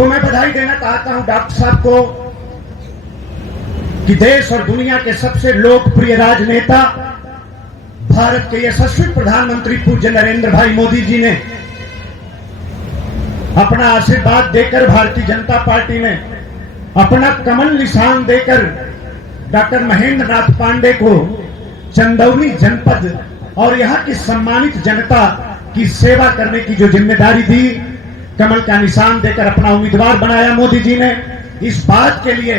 तो मैं बधाई देना चाहता हूं डॉक्टर साहब को कि देश और दुनिया के सबसे लोकप्रिय राजनेता, भारत के यशस्वी प्रधानमंत्री पूज्य नरेंद्र भाई मोदी जी ने अपना आशीर्वाद देकर, भारतीय जनता पार्टी ने अपना कमल निशान देकर डॉक्टर महेंद्र नाथ पांडे को चंदौली जनपद और यहां की सम्मानित जनता की सेवा करने की जो जिम्मेदारी दी, कमल का निशान देकर अपना उम्मीदवार बनाया मोदी जी ने। इस बात के लिए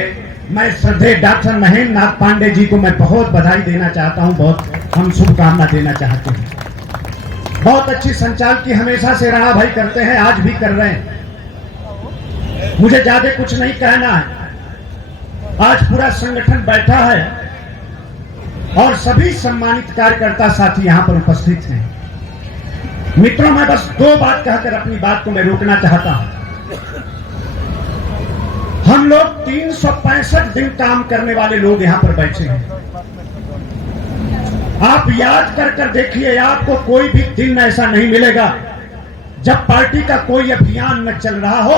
मैं श्रद्धेय डॉक्टर महेंद्र नाथ पांडे जी को मैं बहुत बधाई देना चाहता हूं, बहुत हम शुभकामना देना चाहते हैं। बहुत अच्छी संचालकी हमेशा से राणा भाई करते हैं, आज भी कर रहे हैं। मुझे ज्यादा कुछ नहीं कहना है। आज पूरा संगठन बैठा है और सभी सम्मानित कार्यकर्ता साथी यहां पर उपस्थित हैं। मित्रों, मैं बस दो बात कहकर अपनी बात को मैं रोकना चाहता हूं। हम लोग 365 दिन काम करने वाले लोग यहां पर बैठे हैं। आप याद कर कर देखिए, आपको कोई भी दिन ऐसा नहीं मिलेगा जब पार्टी का कोई अभियान न चल रहा हो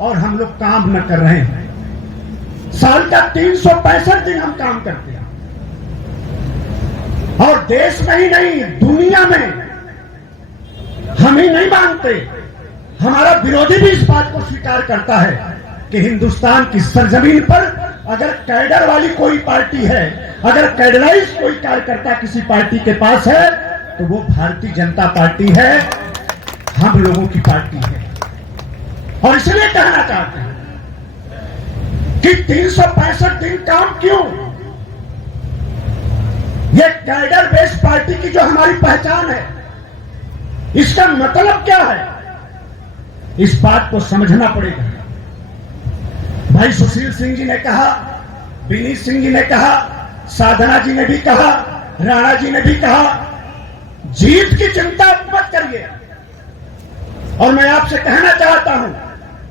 और हम लोग काम न कर रहे हैं। साल का 365 दिन हम काम करते हैं और देश में ही नहीं, दुनिया में हम ही नहीं मानते, हमारा विरोधी भी इस बात को स्वीकार करता है कि हिंदुस्तान की सरजमीन पर अगर कैडर वाली कोई पार्टी है, अगर कैडराइज कोई कार्यकर्ता किसी पार्टी के पास है, तो वो भारतीय जनता पार्टी है, हम लोगों की पार्टी है। और इसलिए कहना चाहते हैं कि 365 दिन काम क्यों? ये कैडर बेस्ड पार्टी की जो हमारी पहचान है, इसका मतलब क्या है, इस बात को समझना पड़ेगा। भाई सुशील सिंह जी ने कहा, विनीत सिंह जी ने कहा, साधना जी ने भी कहा, राणा जी ने भी कहा, जीत की चिंता मत करिए। और मैं आपसे कहना चाहता हूं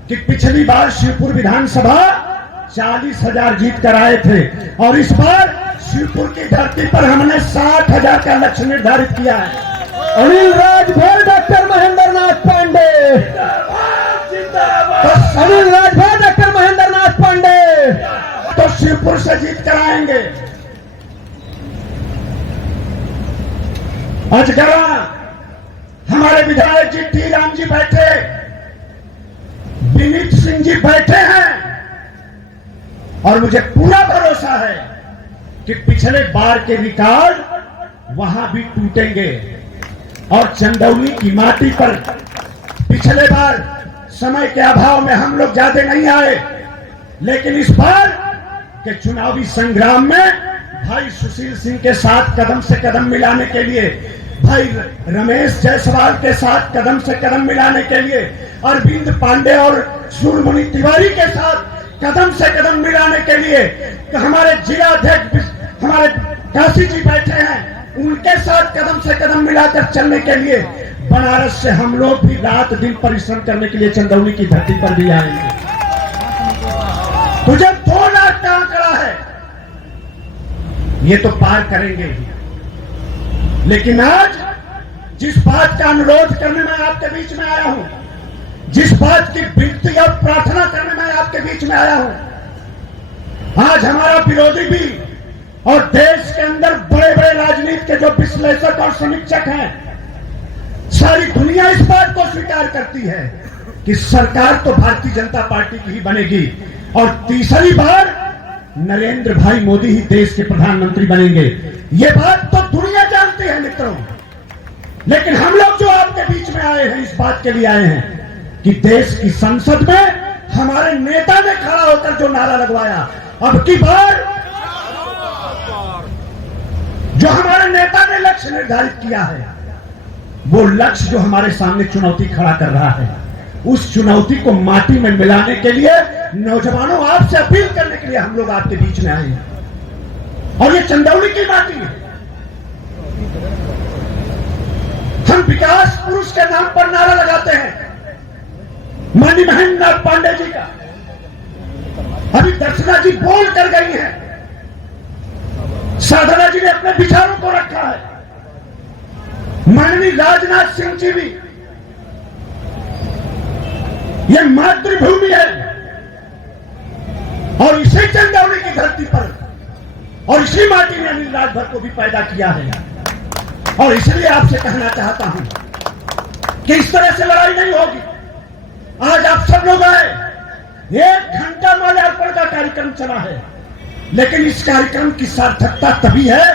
कि पिछली बार शिवपुर विधानसभा 40,000 जीत कर आए थे और इस बार शिवपुर की धरती पर हमने 60,000 का लक्ष्य निर्धारित किया है। अनिल राजभर डॉक्टर महेंद्र नाथ पांडे, अनिल राजभर डॉक्टर महेंद्र नाथ पांडे तो शिवपुर से जीत कर आएंगे। अजगरा हमारे विधायक जी टी राम जी बैठे, विनीत सिंह जी बैठे हैं और मुझे पूरा भरोसा है कि पिछले बार के रिकॉर्ड वहां भी टूटेंगे। और चंदौली की माटी पर पिछले बार समय के अभाव में हम लोग ज्यादा नहीं आए, लेकिन इस बार के चुनावी संग्राम में भाई सुशील सिंह के साथ कदम से कदम मिलाने के लिए, भाई रमेश जायसवाल के साथ कदम से कदम मिलाने के लिए, अरविंद पांडे और सूर्यमणि तिवारी के साथ कदम से कदम मिलाने के लिए, तो हमारे जिला अध्यक्ष हमारे काशी जी बैठे हैं, उनके साथ कदम से कदम मिलाकर चलने के लिए बनारस से हम लोग भी रात दिन परिश्रम करने के लिए चंदौली की धरती पर भी आएंगे। तुझे 2 लाख का आंकड़ा है, ये तो पार करेंगे ही। लेकिन आज जिस बात का अनुरोध करने में आपके बीच में आया हूं, जिस बात की विनती और प्रार्थना करने में आपके बीच में आया हूं, आज हमारा विरोधी भी और देश के अंदर बड़े बड़े राजनीति के जो विश्लेषक और समीक्षक हैं, सारी दुनिया इस बात को स्वीकार करती है कि सरकार तो भारतीय जनता पार्टी की ही बनेगी और तीसरी बार नरेंद्र भाई मोदी ही देश के प्रधानमंत्री बनेंगे। ये बात तो दुनिया जानती है मित्रों, लेकिन हम लोग जो आपके बीच में आए हैं, इस बात के लिए आए हैं कि देश की संसद में हमारे नेता ने खड़ा होकर जो नारा लगवाया, अब की बार जो हमारे नेता ने लक्ष्य निर्धारित किया है, वो लक्ष्य जो हमारे सामने चुनौती खड़ा कर रहा है, उस चुनौती को माटी में मिलाने के लिए नौजवानों आपसे अपील करने के लिए हम लोग आपके बीच में आए हैं। और ये चंदौली की माटी है। हम विकास पुरुष के नाम पर नारा लगाते हैं, माननीय महेंद्र नाथ पांडे जी का। अभी दर्शना जी बोल कर गई हैं, साधना जी ने अपने विचारों को रखा है, माननीय राजनाथ सिंह जी भी ये मातृभूमि है और इसी चंदौली की धरती पर और इसी माटी ने अनिल राजभर को भी पैदा किया है। और इसलिए आपसे कहना चाहता हूं कि इस तरह से लड़ाई नहीं होगी। आज आप सब लोग आए, 1 घंटा माल्यार्पण का कार्यक्रम चला है, लेकिन इस कार्यक्रम की सार्थकता तभी है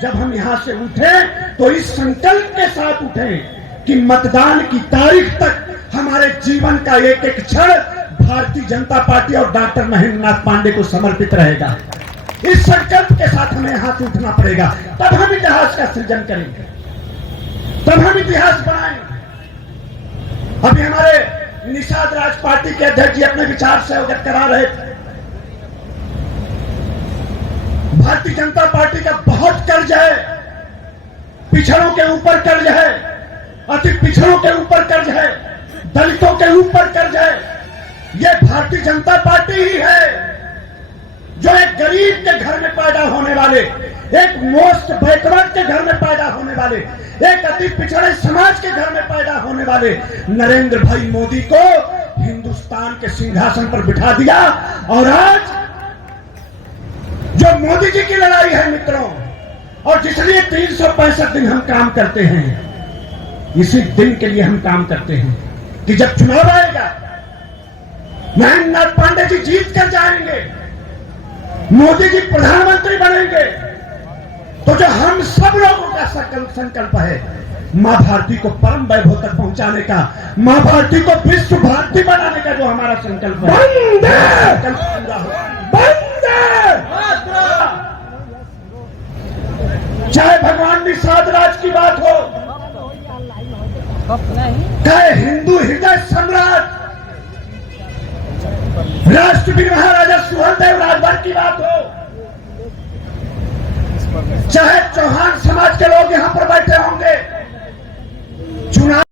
जब हम यहां से उठें तो इस संकल्प के साथ उठें कि मतदान की तारीख तक हमारे जीवन का एक एक क्षण भारतीय जनता पार्टी और डॉक्टर महेंद्र नाथ पांडे को समर्पित रहेगा। इस संकल्प के साथ हमें यहां से उठना पड़ेगा, तब हम इतिहास का सृजन करेंगे, तब हम इतिहास बनाएंगे। अभी हमारे निषाद राज पार्टी के अध्यक्ष जी अपने विचार से अवगत करा रहे थे। भारतीय जनता पार्टी का बहुत कर्ज है, पिछड़ों के ऊपर कर्ज है, अति पिछड़ों के ऊपर कर्ज है, दलितों के ऊपर कर्ज है। यह भारतीय जनता पार्टी ही है जो एक गरीब के घर में पैदा होने वाले, एक मोस्ट बैकवर्ड के घर में पैदा होने वाले, एक अति पिछड़े समाज के घर में पैदा होने वाले नरेंद्र भाई मोदी को हिंदुस्तान के सिंहासन पर बिठा दिया। और आज जो मोदी जी की लड़ाई है मित्रों, और जिसलिए 365 दिन हम काम करते हैं, इसी दिन के लिए हम काम करते हैं कि जब चुनाव आएगा, महेंद्र नाथ पांडे जी जीत कर जाएंगे, मोदी जी प्रधानमंत्री बनेंगे, तो जो हम सब लोगों का संकल्प है, मां भारती को परम वैभव तक पहुंचाने का, मां भारती को विश्व भारती बनाने का जो हमारा संकल्प है, संकल्प पूरा हो। चाहे भगवान निषाद राज की बात हो, चाहे हिंदू हृदय सम्राट राष्ट्रपति महाराजा सुहेलदेव राजभर की बात हो, चाहे